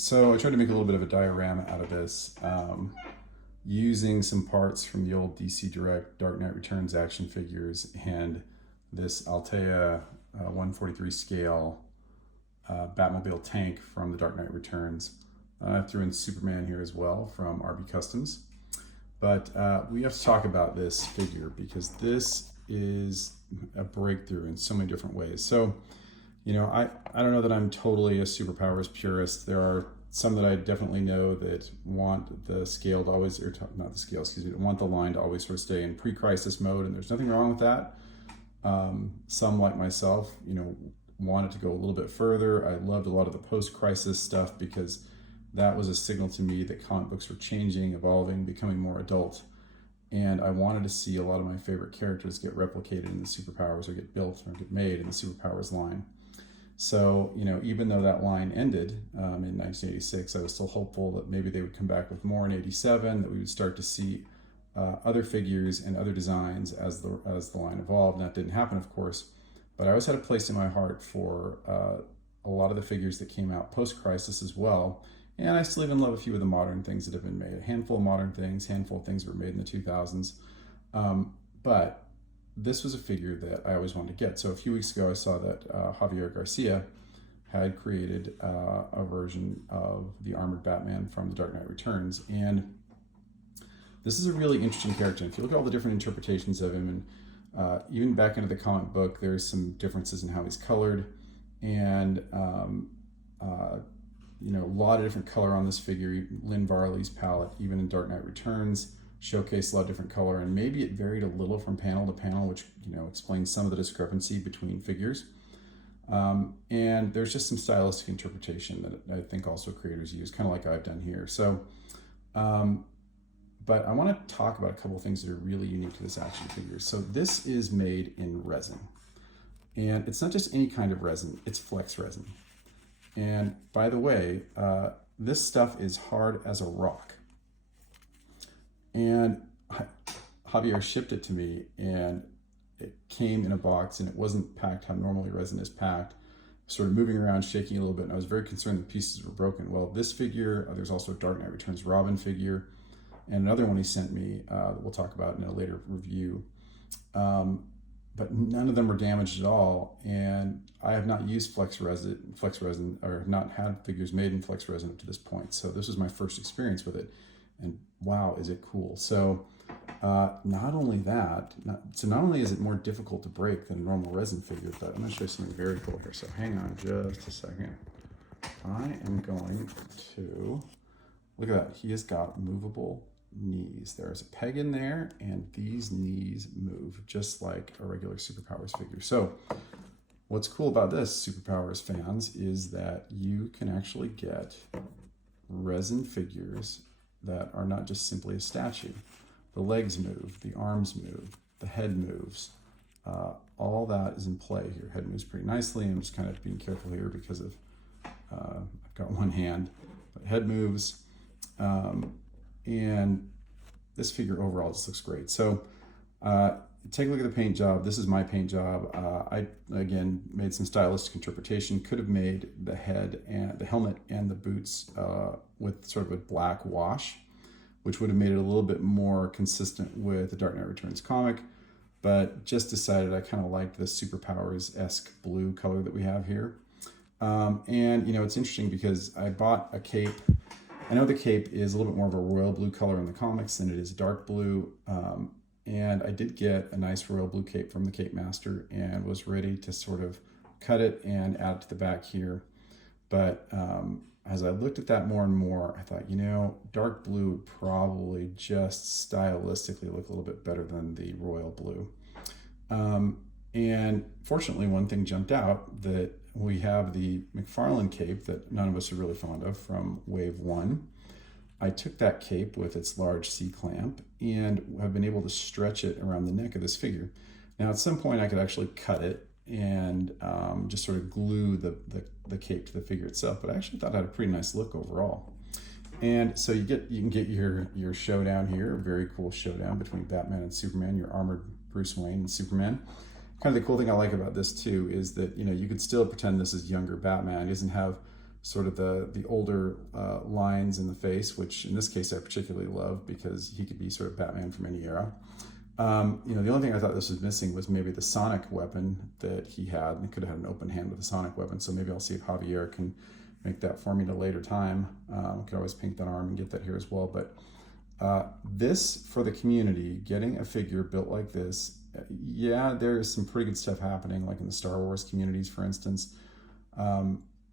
So I tried to make a little bit of a diorama out of this using some parts from the old DC Direct Dark Knight Returns action figures and this Altea 143 scale Batmobile tank from the Dark Knight Returns. I threw in Superman here as well from RB Customs. But we have to talk about this figure because this is a breakthrough in so many different ways. So, you know, I don't know that I'm totally a superpowers purist. There are some that I definitely know that want the scale to always, or not the scale, excuse me, that want the line to always sort of stay in pre-crisis mode, and there's nothing wrong with that. Some, like myself, you know, wanted to go a little bit further. I loved a lot of the post-crisis stuff because that was a signal to me that comic books were changing, evolving, becoming more adult. And I wanted to see a lot of my favorite characters get replicated in the superpowers or get built or get made in the superpowers line. So, you know, even though that line ended in 1986, I was still hopeful that maybe they would come back with more in 87, that we would start to see other figures and other designs as the line evolved. And that didn't happen, of course. But I always had a place in my heart for a lot of the figures that came out post-crisis as well. And I still even love a few of the modern things that have been made. A handful of modern things, handful of things that were made in the 2000s. But this was a figure that I always wanted to get. So a few weeks ago, I saw that Javier Garcia had created a version of the armored Batman from The Dark Knight Returns. And this is a really interesting character. If you look at all the different interpretations of him, and even back into the comic book, there's some differences in how he's colored. And you know, a lot of different color on this figure. Lynn Varley's palette, even in Dark Knight Returns, showcased a lot of different color, and maybe it varied a little from panel to panel, which, you know, explains some of the discrepancy between figures. And there's just some stylistic interpretation that I think also creators use, kind of like I've done here. So, but I want to talk about a couple of things that are really unique to this action figure. So this is made in resin, and it's not just any kind of resin, it's flex resin. And by the way, this stuff is hard as a rock. And Javier shipped it to me, and it came in a box, and it wasn't packed how normally resin is packed, sort of moving around, shaking a little bit, and I was very concerned the pieces were broken. Well, this figure, there's also a Dark Knight Returns Robin figure, and another one he sent me that we'll talk about in a later review. But none of them were damaged at all, and I have not used flex resin, or not had figures made in flex resin up to this point. So this was my first experience with it, and wow, is it cool. So not only that, not only is it more difficult to break than a normal resin figure, but I'm going to show you something very cool here. So hang on just a second. I am going to, look at that, he has got movable knees. There's a peg in there, and these knees move just like a regular Superpowers figure. So what's cool about this, Superpowers fans, is that you can actually get resin figures that are not just simply a statue. The legs move, the arms move, the head moves. All that is in play here. Head moves pretty nicely. I'm just kind of being careful here because of I've got one hand, but head moves. And this figure overall just looks great. So take a look at the paint job. This is my paint job. I, again, made some stylistic interpretation. Could have made the head and the helmet and the boots with sort of a black wash, which would have made it a little bit more consistent with the Dark Knight Returns comic, but just decided I kind of liked the Superpowers-esque blue color that we have here. And, you know, it's interesting because I bought a cape. I know the cape is a little bit more of a royal blue color in the comics than it is dark blue. And I did get a nice royal blue cape from the Cape Master and was ready to sort of cut it and add it to the back here. But as I looked at that more and more, I thought, you know, dark blue would probably just stylistically look a little bit better than the royal blue. And fortunately, one thing jumped out, that we have the McFarlane cape that none of us are really fond of from Wave 1. I took that cape with its large C-clamp and have been able to stretch it around the neck of this figure. Now, at some point, I could actually cut it and just sort of glue the cape to the figure itself, but I actually thought it had a pretty nice look overall. And so you can get your showdown here, a very cool showdown between Batman and Superman, your armored Bruce Wayne and Superman. Kind of the cool thing I like about this too is that, you know, you could still pretend this is younger Batman. He doesn't have sort of the older lines in the face, which in this case I particularly love because he could be sort of Batman from any era. You know, the only thing I thought this was missing was maybe the sonic weapon that he had, and he could have had an open hand with a sonic weapon. So maybe I'll see if Javier can make that for me at a later time. Could always paint that arm and get that here as well. But this, for the community, getting a figure built like this, yeah, there is some pretty good stuff happening, like in the Star Wars communities, for instance.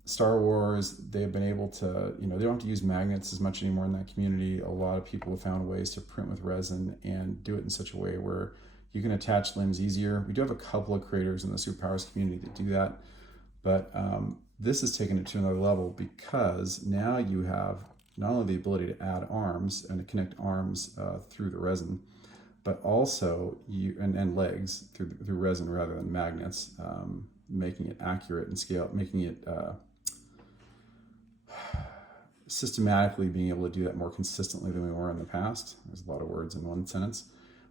Star Wars, they've been able to, you know, they don't have to use magnets as much anymore in that community. A lot of people have found ways to print with resin and do it in such a way where you can attach limbs easier. We do have a couple of creators in the superpowers community that do that, but this has taken it to another level because now you have not only the ability to add arms and to connect arms through the resin, but also and legs through resin rather than magnets, making it accurate and scale, making it systematically being able to do that more consistently than we were in the past. There's a lot of words in one sentence.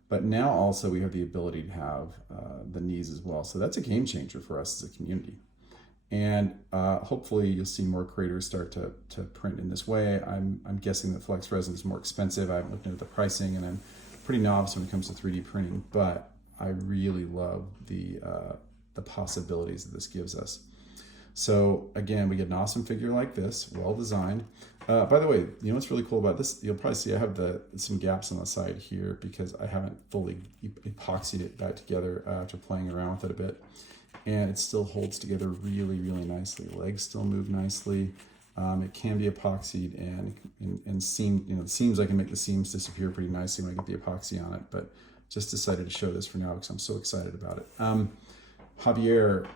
But now also we have the ability to have the knees as well. So that's a game changer for us as a community. And hopefully you'll see more creators start to print in this way. I'm guessing that flex resin is more expensive. I haven't looked into the pricing, and I'm pretty novice when it comes to 3D printing, but I really love the possibilities that this gives us. So again, we get an awesome figure like this, well designed. By the way, you know what's really cool about this? You'll probably see I have some gaps on the side here because I haven't fully epoxied it back together after playing around with it a bit. And it still holds together really, really nicely. Legs still move nicely. It can be epoxied and seam, you know, the seams, I can make the seams disappear pretty nicely when I get the epoxy on it, but just decided to show this for now because I'm so excited about it. Javier,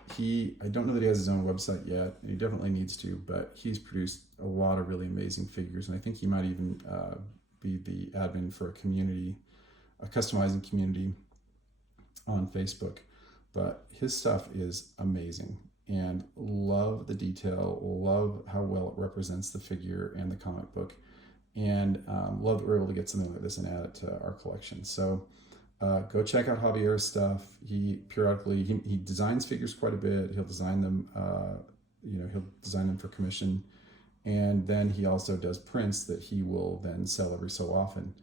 I don't know that he has his own website yet, and he definitely needs to, but he's produced a lot of really amazing figures, and I think he might even be the admin for a community, a customizing community on Facebook. But his stuff is amazing, and love the detail, love how well it represents the figure and the comic book, and love that we're able to get something like this and add it to our collection. So go check out Javier's stuff. He periodically he designs figures quite a bit. He'll design them, he'll design them for commission, and then he also does prints that he will then sell every so often.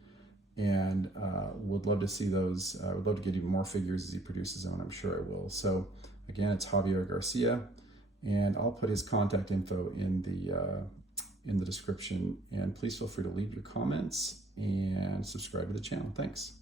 And would love to see those. I would love to get even more figures as he produces them, and I'm sure I will. So again, it's Javier Garcia, and I'll put his contact info in the description. And please feel free to leave your comments and subscribe to the channel. Thanks.